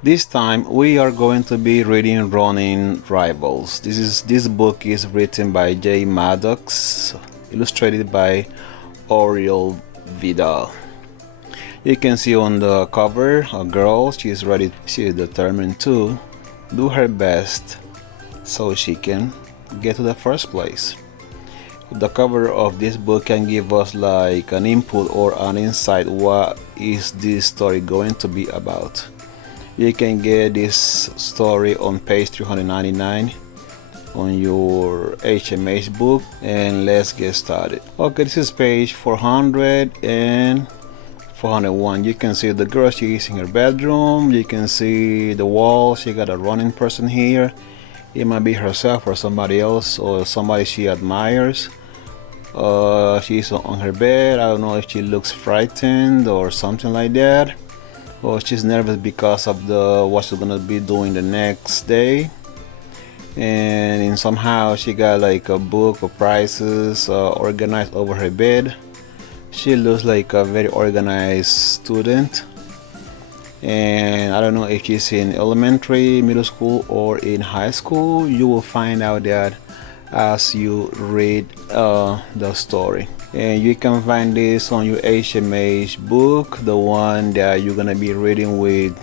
This time we are going to be reading Ronin Rivals. This book is written by Jay Maddox, illustrated by Oriol Vidal. You can see on the cover a girl. She is ready. She is determined to do her best so she can get to the first place. The cover of this book can give us like an input or an insight. What is this story going to be about? You can get this story on page 399 on your HMH book, and let's get started. Okay, this is page 400 and 401. You can see the girl, she is in her bedroom. You can see the wall. She got a running person here. It might be herself or somebody else or somebody she admires. She's on her bed. I don't know if she looks frightened or something like that. Or she's nervous because of what she's gonna be doing the next day. And somehow she got like a book of prizes organized over her bed. She looks like a very organized student. And I don't know if she's in elementary, middle school, or in high school. You will find out that as you read the story. And you can find this on your HMH book, the one that you're gonna be reading with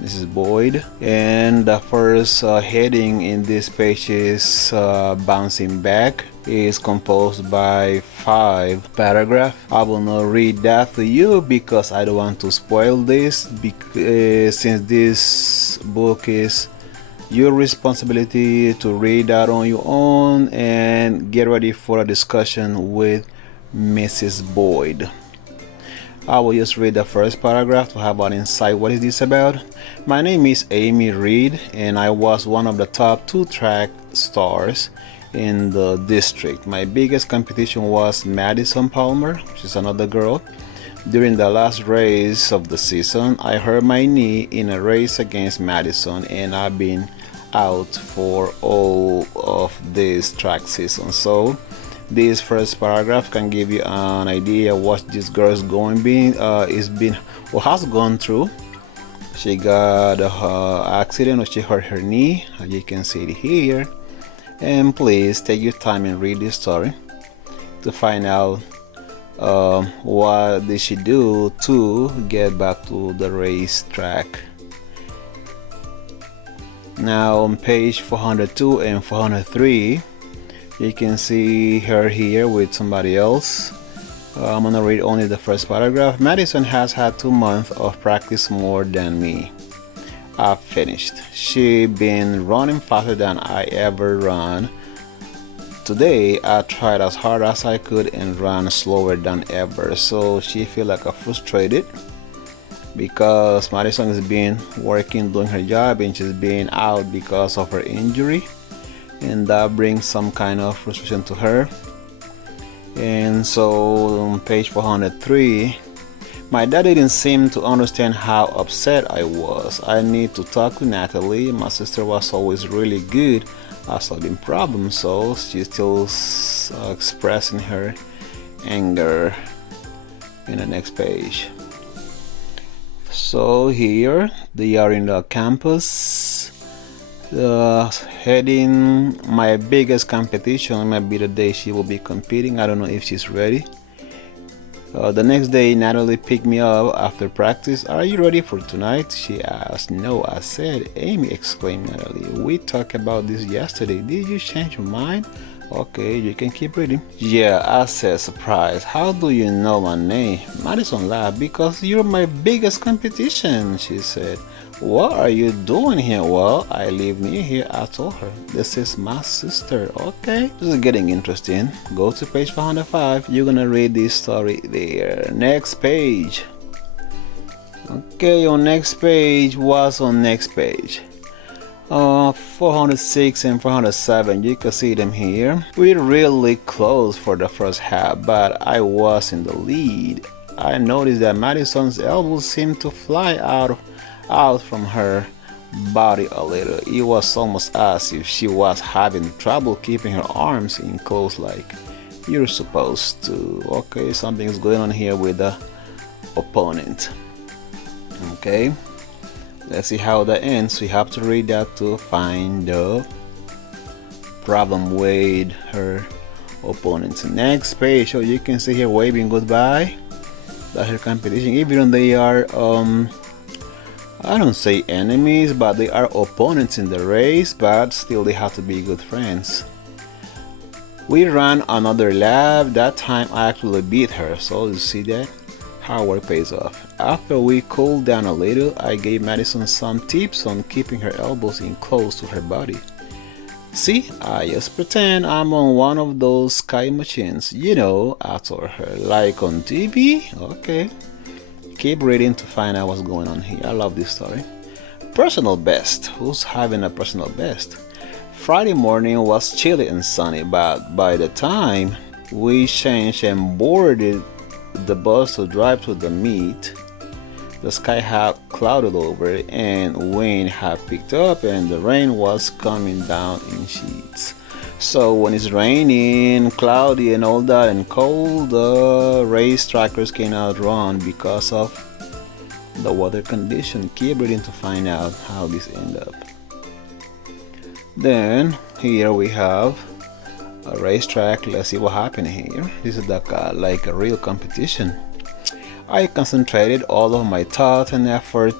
Mrs. Boyd. And the first heading in this page is Bouncing Back. It is composed by 5 paragraphs. I will not read that to you because I don't want to spoil this, since this book is your responsibility to read that on your own and get ready for a discussion with Mrs. Boyd. I will just read the first paragraph to have an insight. What is this about? My name is Amy Reed, and I was one of the top 2 track stars in the district. My biggest competition was Madison Palmer. She's another girl. During the last race of the season, I hurt my knee in a race against Madison, and I've been out for all of this track season. So this first paragraph can give you an idea what this girl is has gone through. She got an accident, or she hurt her knee, as you can see it here. And please take your time and read this story to find out what did she do to get back to the racetrack. Now on page 402 and 403, you can see her here with somebody else. I'm gonna read only the first paragraph. Madison has had 2 months of practice more than me. I've finished. She been running faster than I ever run. Today I tried as hard as I could and ran slower than ever. So she feel like frustrated because Madison has been working, doing her job, and she's been out because of her injury, and that brings some kind of frustration to her. And so on page 403, my dad didn't seem to understand how upset I was. I need to talk to Natalie. My sister was always really good at solving problems, so she's still expressing her anger in the next page. So here they are in the campus. Heading, my biggest competition might be the day she will be competing. I don't know if she's ready. The next day, Natalie picked me up after practice. Are you ready for tonight? She asked. No, I said. Amy, exclaimed Natalie. We talked about this yesterday. Did you change your mind? Okay, you can keep reading. Yeah, I said, surprised. How do you know my name? Madison laughed. Because you're my biggest competition, she said. What are you doing here? Well, I live near here, I told her. This is my sister. Okay, this is getting interesting. Go to page 405. You're gonna read this story there. Next page. Okay, on next page, what's on next page? 406 and 407, you can see them here. We're really close for the first half, but I was in the lead. I noticed that Madison's elbows seemed to fly out from her body a little. It was almost as if she was having trouble keeping her arms in close like you're supposed to. Okay, something's going on here with the opponent. Okay, Let's see how that ends. We have to read that to find the problem with her opponents. Next page, so you can see here waving goodbye. That's her competition. Even though they are I don't say enemies, but they are opponents in the race, but still they have to be good friends. We ran another lap. That time I actually beat her, so you see that? Hard work pays off. After we cooled down a little, I gave Madison some tips on keeping her elbows in close to her body. See, I just pretend I'm on one of those sky machines, you know, I told her, like on TV? Okay. Keep reading to find out what's going on here. I love this story. Personal best. Who's having a personal best? Friday morning was chilly and sunny, but by the time we changed and boarded the bus to drive to the meet, the sky had clouded over and wind had picked up and the rain was coming down in sheets. So when it's raining, cloudy and all that and cold, the race trackers cannot run because of the weather condition. Keep reading to find out how this end up. Then here we have a racetrack. Let's see what happened here. This is like a real competition. I concentrated all of my thought and effort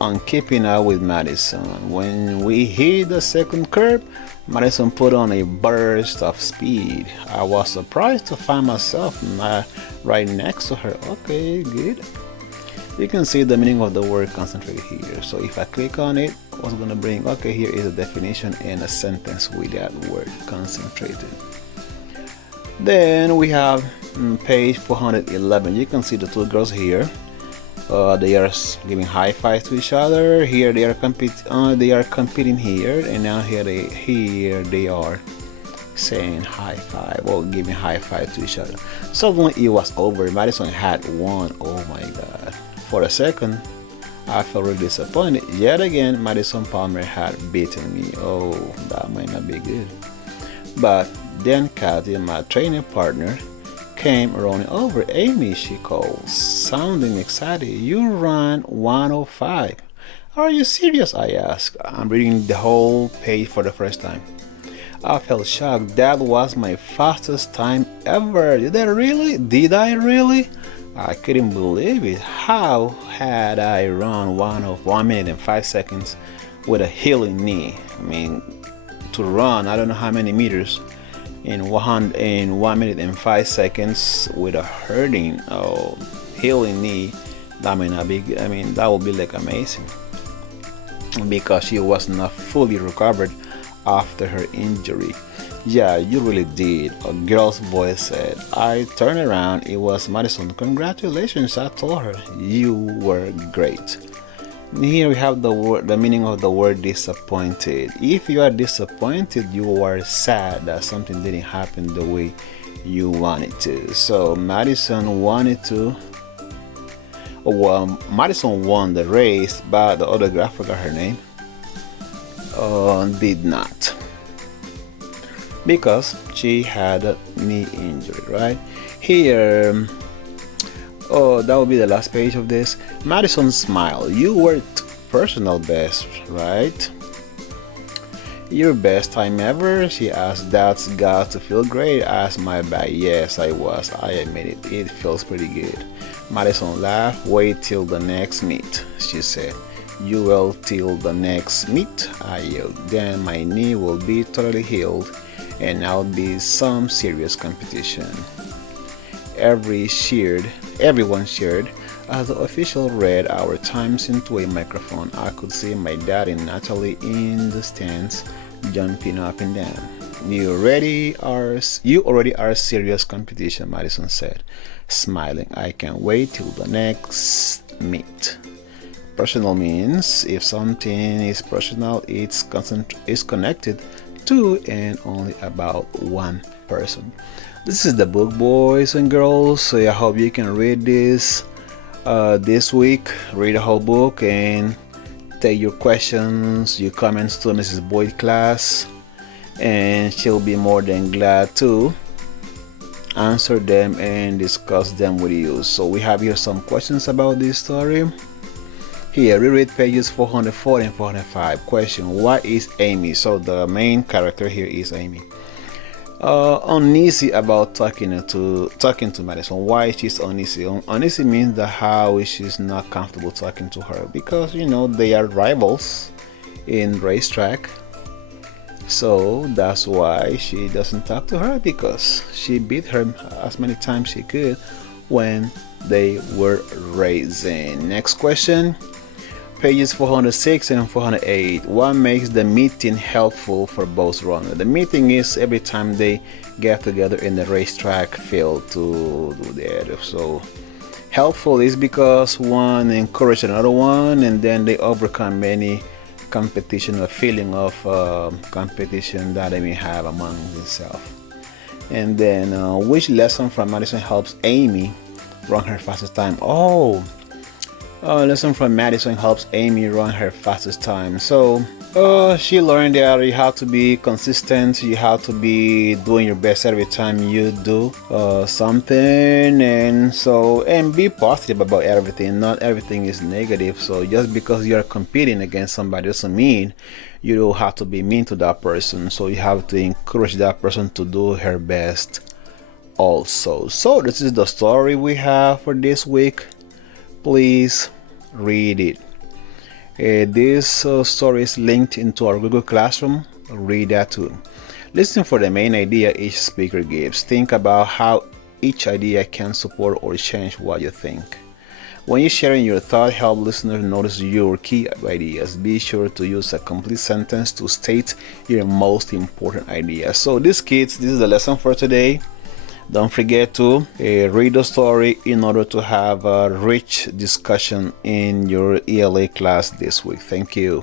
on keeping up with Madison. When we hit the second curve, Madison put on a burst of speed. I was surprised to find myself right next to her. Okay, good. You can see the meaning of the word concentrate here. So if I click on it, what's going to bring? Okay, here is a definition and a sentence with that word concentrated. Then we have page 411. You can see the two girls here. They are giving high fives to each other. Here they are competing here, and now here they are saying high five or giving high five to each other. Suddenly it was over. Madison had won. Oh my God! For a second, I felt really disappointed. Yet again, Madison Palmer had beaten me. Oh, that might not be good. But then Kathy, my training partner, came running over. Amy, she called, sounding excited. You ran 105. Are you serious? I asked. I'm reading the whole page for the first time. I felt shocked. That was my fastest time ever. Did I really? I couldn't believe it. How had I run 1 minute and 5 seconds with a healing knee? I mean, to run I don't know how many meters in 1 minute and 5 seconds with a hurting healing knee, that may not be good. I mean, that would be like amazing, because she was not fully recovered after her injury. Yeah, you really did, a girl's voice said. I turned around. It was Madison. Congratulations, I told her. You were great. Here we have the meaning of the word disappointed. If you are disappointed, you are sad that something didn't happen the way you wanted to. So Madison Madison won the race, but the other girl, I forgot her name, did not, because she had a knee injury, right? Here, that will be the last page of this. Madison smiled. You were personal best, right? Your best time ever? She asked. That's got to feel great. I asked my back. Yes, I was. I admit it. It feels pretty good. Madison laughed. Wait till the next meet, she said. You will till the next meet, I yelled. Then my knee will be totally healed and I'll be some serious competition. Everyone cheered. As the official read our times into a microphone, I could see my dad and Natalie in the stands jumping up and down. You already are serious competition, Madison said, smiling. I can't wait till the next meet. Personal means if something is personal, it's connected to and only about one person. This is the book, boys and girls. So I hope you can read this week. Read the whole book and take your questions, your comments to Mrs. Boyd class, and she'll be more than glad to answer them and discuss them with you. So we have here some questions about this story. Here, reread pages 404 and 405. Question: What is Amy? So the main character here is Amy. Uneasy about talking to Madison. Why she's uneasy? Uneasy means that how she's not comfortable talking to her because they are rivals in racetrack. So that's why she doesn't talk to her, because she beat her as many times she could when they were racing. Next question. Pages 406 and 408. What makes the meeting helpful for both runners? The meeting is every time they get together in the racetrack field to do that. So helpful is because one encourages another one, and then they overcome any competition or feeling of competition that they may have among themselves. And then which lesson from Madison helps Amy run her fastest time? Lesson from Madison helps Amy run her fastest time. So she learned that you have to be consistent, you have to be doing your best every time you do something, and be positive about everything. Not everything is negative. So just because you're competing against somebody doesn't mean you don't have to be mean to that person. So you have to encourage that person to do her best also. So this is the story we have for this week. Please read it. This story is linked into our Google Classroom. Read that too. Listen for the main idea each speaker gives. Think about how each idea can support or change what you think. When you're sharing your thought, help listeners notice your key ideas. Be sure to use a complete sentence to state your most important idea. So this is the lesson for today. Don't forget to read the story in order to have a rich discussion in your ELA class this week. Thank you.